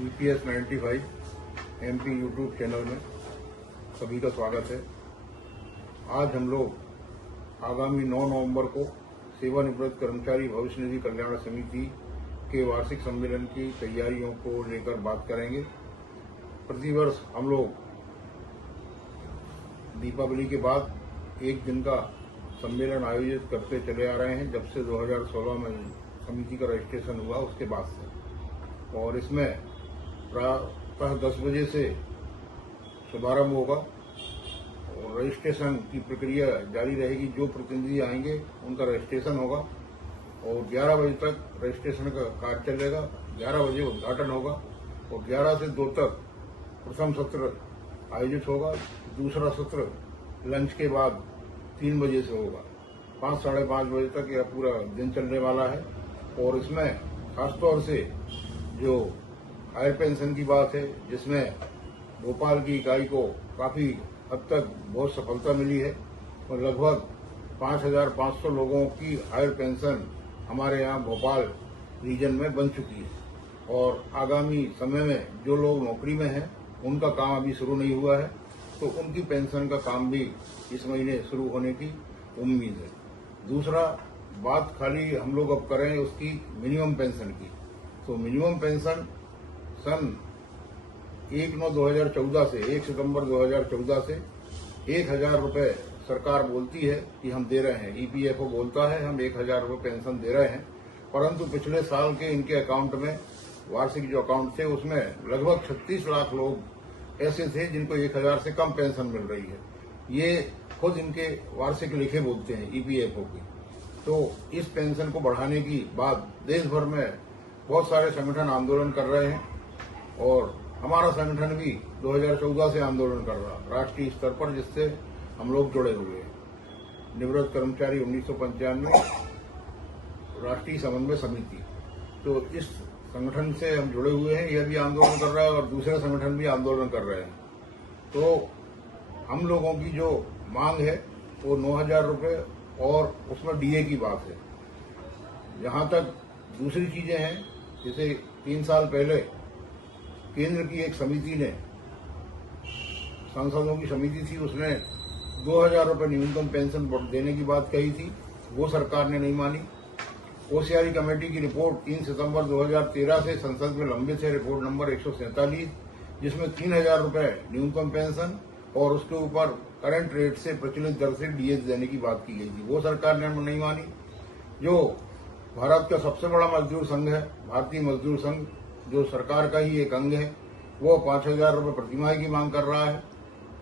EPS 95 MP YouTube channel में सभी का स्वागत है। आज हम लोग आगामी 9 नवंबर को सेवानिवृत्त कर्मचारी भविष्य निधि कल्याण समिति के वार्षिक सम्मेलन की तैयारियों को लेकर बात करेंगे। प्रतिवर्ष हम लोग दीपावली के बाद एक दिन का सम्मेलन आयोजित करते चले आ रहे हैं, जब से 2016 में समिति का रजिस्ट्रेशन हुआ उसके बाद से। और इसमें प्रातः 10 बजे से शुभारंभ होगा और रजिस्ट्रेशन की प्रक्रिया जारी रहेगी। जो प्रतिनिधि आएंगे उनका रजिस्ट्रेशन होगा और 11 बजे तक रजिस्ट्रेशन का कार्य चलेगा। 11 बजे उद्घाटन होगा और 11 से 2 तक प्रथम सत्र आयोजित होगा। दूसरा सत्र लंच के बाद 3 बजे से होगा। 5 साढ़े 5 बजे तक यह पूरा दिन चलने वाला है। और इसमें खासतौर से जो हायर पेंशन की बात है, जिसमें भोपाल की इकाई को काफी हद तक बहुत सफलता मिली है और लगभग 5,500 लोगों की हायर पेंशन हमारे यहाँ भोपाल रीजन में बन चुकी है। और आगामी समय में जो लोग नौकरी में हैं उनका काम अभी शुरू नहीं हुआ है, तो उनकी पेंशन का काम भी इस महीने शुरू होने की उम्मीद है। दूसरा बात खाली हम लोग अब करें उसकी मिनिमम पेंशन की, तो मिनिमम पेंशन सन 1/9/2014 से 1 सितंबर 2014 से 1,000 रुपए सरकार बोलती है कि हम दे रहे हैं। EPFO बोलता है हम 1,000 रुपए पेंशन दे रहे हैं, परंतु पिछले साल के इनके अकाउंट में वार्षिक जो अकाउंट थे उसमें लगभग 36 लाख लोग ऐसे थे जिनको 1,000 से कम पेंशन मिल रही है। ये खुद इनके वार्षिक लेखे बोलते हैं EPFO की। तो इस पेंशन को बढ़ाने की बात देश भर में बहुत सारे संगठन आंदोलन कर रहे हैं और हमारा संगठन भी 2014 से आंदोलन कर रहा राष्ट्रीय स्तर पर, जिससे हम लोग जुड़े हुए हैं। निवृत्त कर्मचारी 1995 राष्ट्रीय समन्वय समिति, तो इस संगठन से हम जुड़े हुए हैं। यह भी आंदोलन कर रहा है और दूसरे संगठन भी आंदोलन कर रहे हैं। तो हम लोगों की जो मांग है वो 9,000 रुपए और उसमें DA की बात है। जहां तक दूसरी चीजें हैं, जैसे 3 साल पहले केंद्र की एक समिति ने, सांसदों की समिति थी, उसने 2,000 रुपए न्यूनतम पेंशन देने की बात कही थी, वो सरकार ने नहीं मानी। OCRE कमेटी की रिपोर्ट 3 सितंबर 2013 से संसद में लंबित है, रिपोर्ट नंबर 147, जिसमें 3,000 रुपए न्यूनतम पेंशन और उसके ऊपर करंट रेट से प्रचलित दर से DA देने की बात की गई थी, वो सरकार ने नहीं मानी। जो भारत का सबसे बड़ा मजदूर संघ है, भारतीय मजदूर संघ, जो सरकार का ही एक अंग है, वो 5,000 रुपए प्रतिमाह की मांग कर रहा है,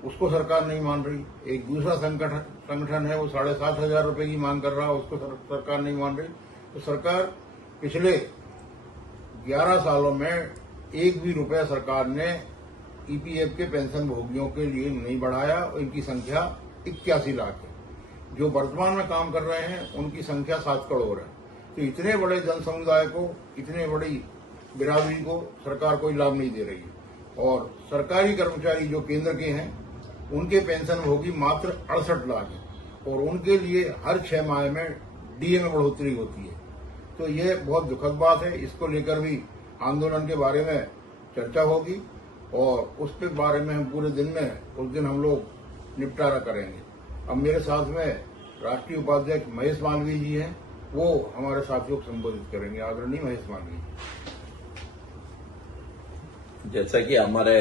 उसको सरकार नहीं मान रही। एक दूसरा संगठन है, वो 7,500 रुपए की मांग कर रहा है, उसको सरकार नहीं मान रही। तो सरकार पिछले 11 सालों में एक भी रुपया सरकार ने EPF के पेंशन भोगियों के लिए नहीं बढ़ाया। इनकी संख्या 81 लाख है। जो वर्तमान में काम कर रहे हैं उनकी संख्या 7 करोड़ है। तो इतने बड़े जन समुदाय को, इतने बड़ी बिरादरी को सरकार कोई लाभ नहीं दे रही है। और सरकारी कर्मचारी जो केंद्र के हैं उनके पेंशन भोगी मात्र 68 लाख है और उनके लिए हर 6 माह में DA में बढ़ोतरी होती है। तो ये बहुत दुखद बात है। इसको लेकर भी आंदोलन के बारे में चर्चा होगी और उस पे बारे में हम पूरे दिन में उस दिन हम लोग निपटारा करेंगे। अब मेरे साथ में राष्ट्रीय उपाध्यक्ष महेश मालवीय जी हैं, वो हमारे साथियों को संबोधित करेंगे। आदरणीय महेश मालवीय। जैसा कि हमारे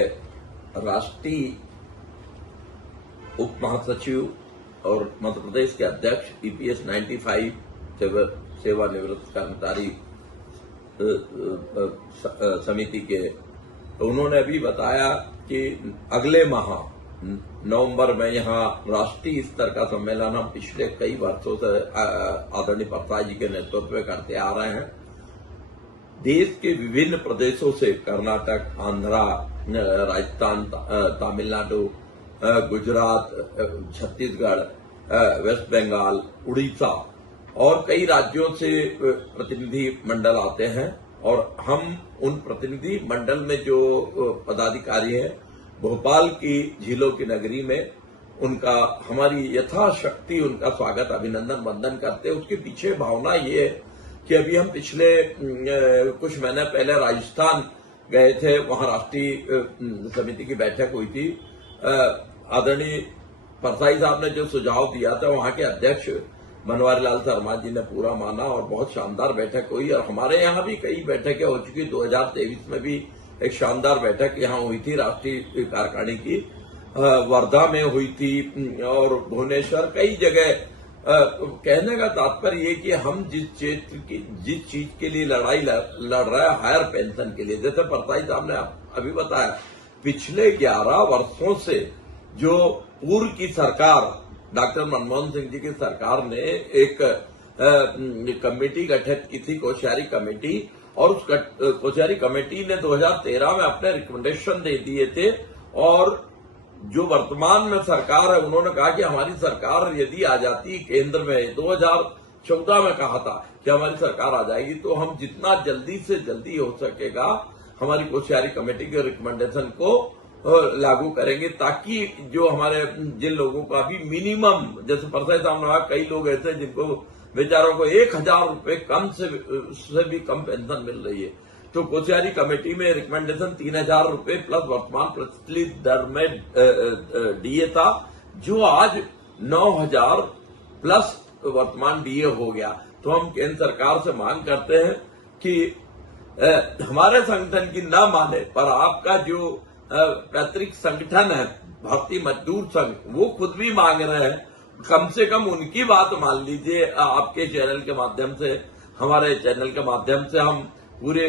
राष्ट्रीय उप महासचिव और मध्य प्रदेश के अध्यक्ष EPS 95 सेवानिवृत्त कर्मचारी समिति के, उन्होंने अभी बताया कि अगले माह नवंबर में यहाँ राष्ट्रीय स्तर का सम्मेलन हम पिछले कई वर्षों से आदरणीय प्रसाद जी के नेतृत्व में करते आ रहे हैं। देश के विभिन्न प्रदेशों से, कर्नाटक, आंध्रा, राजस्थान, तमिलनाडु, गुजरात, छत्तीसगढ़, वेस्ट बंगाल, उड़ीसा और कई राज्यों से प्रतिनिधि मंडल आते हैं और हम उन प्रतिनिधि मंडल में जो पदाधिकारी हैं भोपाल की झीलों की नगरी में, उनका हमारी यथाशक्ति उनका स्वागत, अभिनंदन, वंदन करते हैं। उसके पीछे भावना ये है कि अभी हम पिछले कुछ महीने पहले राजस्थान गए थे, वहां राष्ट्रीय समिति की बैठक हुई थी। आदरणीय परसाई साहब ने जो सुझाव दिया था, वहां के अध्यक्ष बनवारी लाल शर्मा जी ने पूरा माना और बहुत शानदार बैठक हुई। और हमारे यहाँ भी कई बैठकें हो चुकी। 2023 में भी एक शानदार बैठक यहाँ हुई थी राष्ट्रीय कार्यकारिणी की, वर्धा में हुई थी और भुवनेश्वर, कई जगह। कहने का तात्पर्य ये कि हम जिस क्षेत्र की जिस चीज के लिए लड़ाई लड़ रहे हैं, हायर पेंशन के लिए, जैसे परसाई साहब ने अभी बताया, पिछले 11 वर्षों से जो पूर्व की सरकार, डॉक्टर मनमोहन सिंह जी की सरकार ने एक कमेटी गठित की थी, कोश्यारी कमेटी, और उस कोश्यारी कमेटी ने 2013 में अपने रिकमेंडेशन दे दिए थे। और जो वर्तमान में सरकार है, उन्होंने कहा कि हमारी सरकार यदि आ जाती केंद्र में, 2014 में कहा था कि हमारी सरकार आ जाएगी, तो हम जितना जल्दी से जल्दी हो सकेगा हमारी कोश्यारी कमेटी के रिकमेंडेशन को लागू करेंगे, ताकि जो हमारे जिन लोगों का भी मिनिमम, जैसे परसाई साहब ने कहा, कई लोग ऐसे जिनको बेचारों को 1000 रुपए कम से भी कम पेंशन मिल रही है। तो कोश्यारी कमेटी में रिकमेंडेशन 3000 रुपए प्लस वर्तमान प्रचलित दर में डीए था, जो आज 9000 प्लस वर्तमान डीए हो गया। तो हम केंद्र सरकार से मांग करते हैं कि हमारे संगठन की न माने पर आपका जो पैतृक संगठन है भारतीय मजदूर संघ, वो खुद भी मांग रहे हैं, कम से कम उनकी बात मान लीजिए। आपके चैनल के माध्यम से, हमारे चैनल के माध्यम से हम पूरे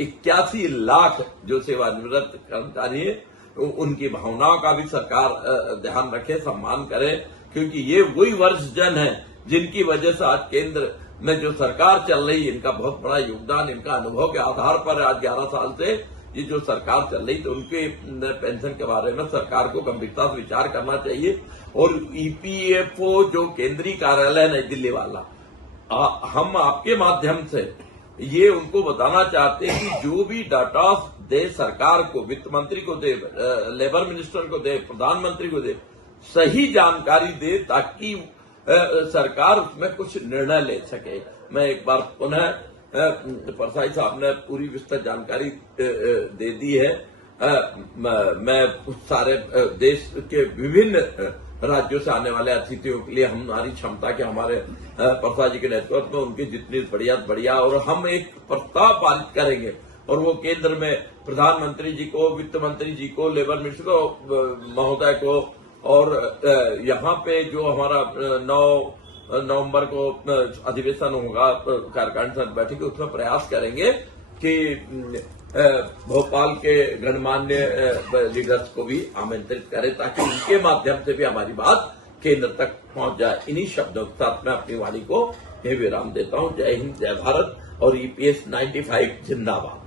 81 लाख जो सेवानिवृत्त कर्मचारी है, उनकी भावनाओं का भी सरकार ध्यान रखे, सम्मान करे, क्योंकि ये वही वर्षजन है जिनकी वजह से आज केंद्र में जो सरकार चल रही है, इनका बहुत बड़ा योगदान, इनका अनुभव के आधार पर आज 11 साल से ये जो सरकार चल रही, तो उनके पेंशन के बारे में सरकार को गंभीरता से विचार करना चाहिए। और ईपीएफओ जो केंद्रीय कार्यालय नई दिल्ली वाला, हम आपके माध्यम से ये उनको बताना चाहते हैं कि जो भी डाटा दे सरकार को, वित्त मंत्री को दे, लेबर मिनिस्टर को दे, प्रधानमंत्री को दे, सही जानकारी दे, ताकि सरकार उसमें कुछ निर्णय ले सके। मैं एक बार पुनः, परसाई साहब ने पूरी विस्तृत जानकारी दे दी है। मैं सारे देश के विभिन्न राज्यों से आने वाले अतिथियों के लिए हमारी क्षमता के, हमारे परसाई जी के नेतृत्व में उनकी जितनी बढ़िया, और हम एक प्रस्ताव पारित करेंगे और वो केंद्र में प्रधानमंत्री जी को, वित्त मंत्री जी को, लेबर मिनिस्टर को महोदय को, और यहाँ पे जो हमारा 9 नवंबर को अधिवेशन होगा कार्यकारिणी बैठक, उसमें प्रयास करेंगे कि भोपाल के गणमान्य लीडर्स को भी आमंत्रित करें, ताकि उनके माध्यम से भी हमारी बात केंद्र तक पहुंच जाए। इन्हीं शब्दों के साथ मैं अपनी वाणी को यह विराम देता हूं। जय हिंद, जय भारत और ईपीएस 95 जिंदाबाद।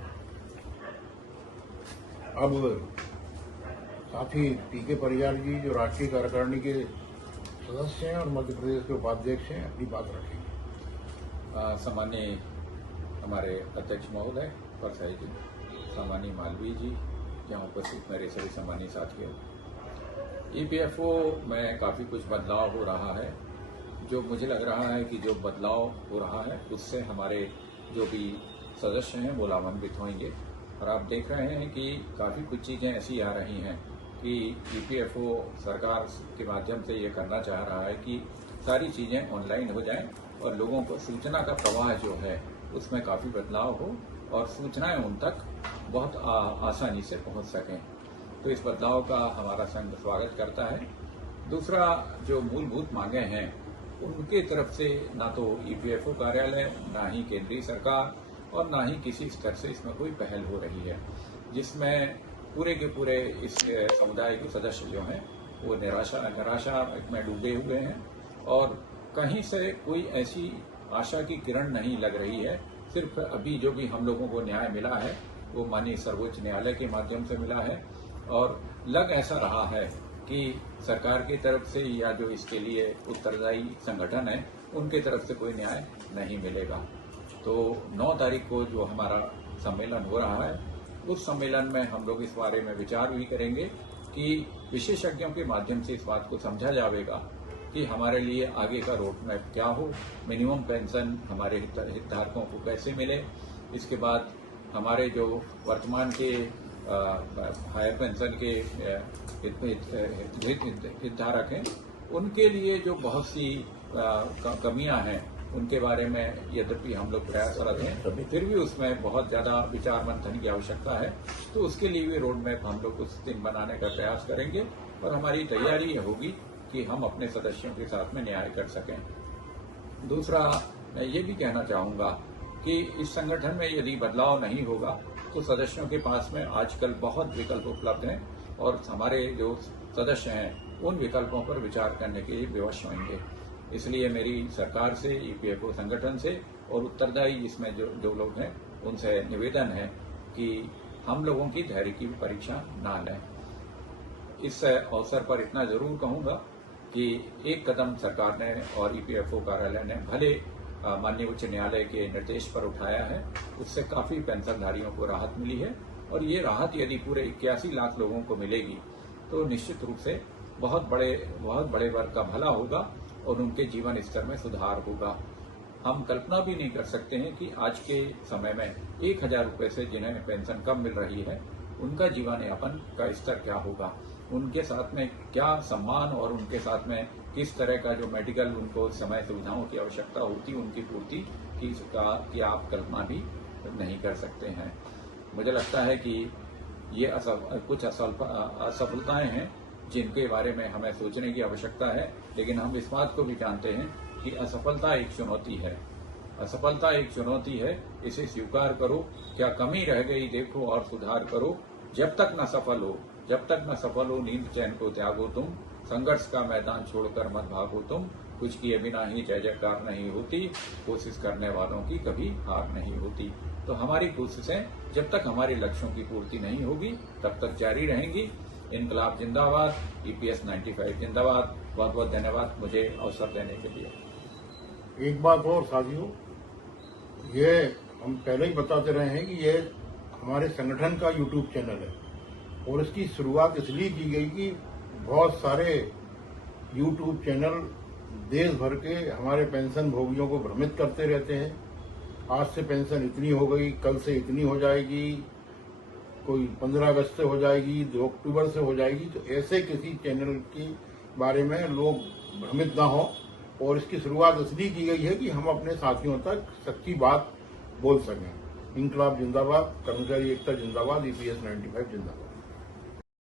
अब साथी पीके परियार जी, जो राष्ट्रीय कार्यकारिणी के सदस्य हैं और मध्य प्रदेश के उपाध्यक्ष हैं, अपनी बात रखेंगे। सामान्य हमारे अध्यक्ष महोदय परसाई जी, सामान्य मालवीय जी, यहाँ उपस्थित मेरे सभी सामान्य साथियों, ईपीएफओ में काफ़ी कुछ बदलाव हो रहा है। जो मुझे लग रहा है कि जो बदलाव हो रहा है उससे हमारे जो भी सदस्य हैं वो लाभान्वित होंगे। और आप देख रहे हैं कि काफ़ी कुछ चीज़ें ऐसी आ रही हैं कि ईपीएफओ सरकार के माध्यम से ये करना चाह रहा है कि सारी चीज़ें ऑनलाइन हो जाएं और लोगों को सूचना का प्रवाह जो है उसमें काफ़ी बदलाव हो और सूचनाएं उन तक बहुत आसानी से पहुंच सकें। तो इस बदलाव का हमारा संघ स्वागत करता है। दूसरा, जो मूलभूत मांगे हैं उनके तरफ से ना तो ईपीएफओ कार्यालय, ना ही केंद्रीय सरकार और ना ही किसी स्तर से इसमें कोई पहल हो रही है, जिसमें पूरे के पूरे इस समुदाय के सदस्य जो हैं वो निराशा में डूबे हुए हैं और कहीं से कोई ऐसी आशा की किरण नहीं लग रही है। सिर्फ अभी जो भी हम लोगों को न्याय मिला है वो माननीय सर्वोच्च न्यायालय के माध्यम से मिला है और लग ऐसा रहा है कि सरकार की तरफ से या जो इसके लिए उत्तरदायी संगठन है उनके तरफ से कोई न्याय नहीं मिलेगा। तो 9 तारीख को जो हमारा सम्मेलन हो रहा है, उस सम्मेलन में हम लोग इस बारे में विचार भी करेंगे कि विशेषज्ञों के माध्यम से इस बात को समझा जाएगा कि हमारे लिए आगे का रोड मैप क्या हो, मिनिमम पेंशन हमारे हितधारकों को कैसे मिले, इसके बाद हमारे जो वर्तमान के हायर पेंशन के हितधारक हैं, उनके लिए जो बहुत सी कमियां हैं, उनके बारे में यद्यपि हम लोग प्रयासरत हैं, फिर भी उसमें बहुत ज्यादा विचार मंथन की आवश्यकता है। तो उसके लिए भी रोड मैप हम लोग उस दिन बनाने का प्रयास करेंगे और हमारी तैयारी ये होगी कि हम अपने सदस्यों के साथ में न्याय कर सकें। दूसरा, मैं ये भी कहना चाहूंगा कि इस संगठन में यदि बदलाव नहीं होगा तो सदस्यों के पास में आजकल बहुत विकल्प उपलब्ध हैं और हमारे जो सदस्य हैं उन विकल्पों पर विचार करने के लिए विवश होंगे। इसलिए मेरी सरकार से, ईपीएफओ संगठन से और उत्तरदायी इसमें जो लोग हैं उनसे निवेदन है कि हम लोगों की धैर्य की परीक्षा ना लें। इस अवसर पर इतना जरूर कहूंगा कि एक कदम सरकार ने और ईपीएफओ कार्यालय ने भले माननीय उच्च न्यायालय के निर्देश पर उठाया है, उससे काफी पेंशनधारियों को राहत मिली है और ये राहत यदि पूरे 81 लाख लोगों को मिलेगी तो निश्चित रूप से बहुत बड़े वर्ग का भला होगा और उनके जीवन स्तर में सुधार होगा। हम कल्पना भी नहीं कर सकते हैं कि आज के समय में 1000 रुपये से जिन्हें पेंशन कम मिल रही है उनका जीवन यापन का स्तर क्या होगा, उनके साथ में क्या सम्मान और उनके साथ में किस तरह का जो मेडिकल उनको समय सुविधाओं की आवश्यकता होती, उनकी पूर्ति की आप कल्पना भी नहीं कर सकते हैं। मुझे लगता है कि ये कुछ असफलताएं हैं जिनके बारे में हमें सोचने की आवश्यकता है, लेकिन हम इस बात को भी जानते हैं कि असफलता एक चुनौती है। असफलता एक चुनौती है, इसे स्वीकार करो। क्या कमी रह गई देखो और सुधार करो। जब तक न सफल हो नींद चैन को त्यागो तुम, संघर्ष का मैदान छोड़कर मत भागो तुम, कुछ किए बिना ही जय जयकार नहीं होती, कोशिश करने वालों की कभी हार नहीं होती। तो हमारी कोशिशें जब तक हमारे लक्ष्यों की पूर्ति नहीं होगी तब तक जारी रहेंगी। इनकलाब जिंदाबाद, ईपीएस 95 जिंदाबाद। बहुत बहुत धन्यवाद मुझे अवसर देने के लिए। एक बात और साथियों, ये हम पहले ही बताते रहे हैं कि ये हमारे संगठन का यूट्यूब चैनल है और इसकी शुरुआत इसलिए की गई कि बहुत सारे यूट्यूब चैनल देश भर के हमारे पेंशन भोगियों को भ्रमित करते रहते हैं। आज से पेंशन इतनी हो गई, कल से इतनी हो जाएगी, कोई 15 अगस्त से हो जाएगी, 2 अक्टूबर से हो जाएगी। तो ऐसे किसी चैनल के बारे में लोग भ्रमित ना हो और इसकी शुरुआत इसलिए की गई है कि हम अपने साथियों तक सच्ची बात बोल सकें। इनकलाब जिंदाबाद, कर्मचारी एकता जिंदाबाद, ईपीएस 95 जिंदाबाद।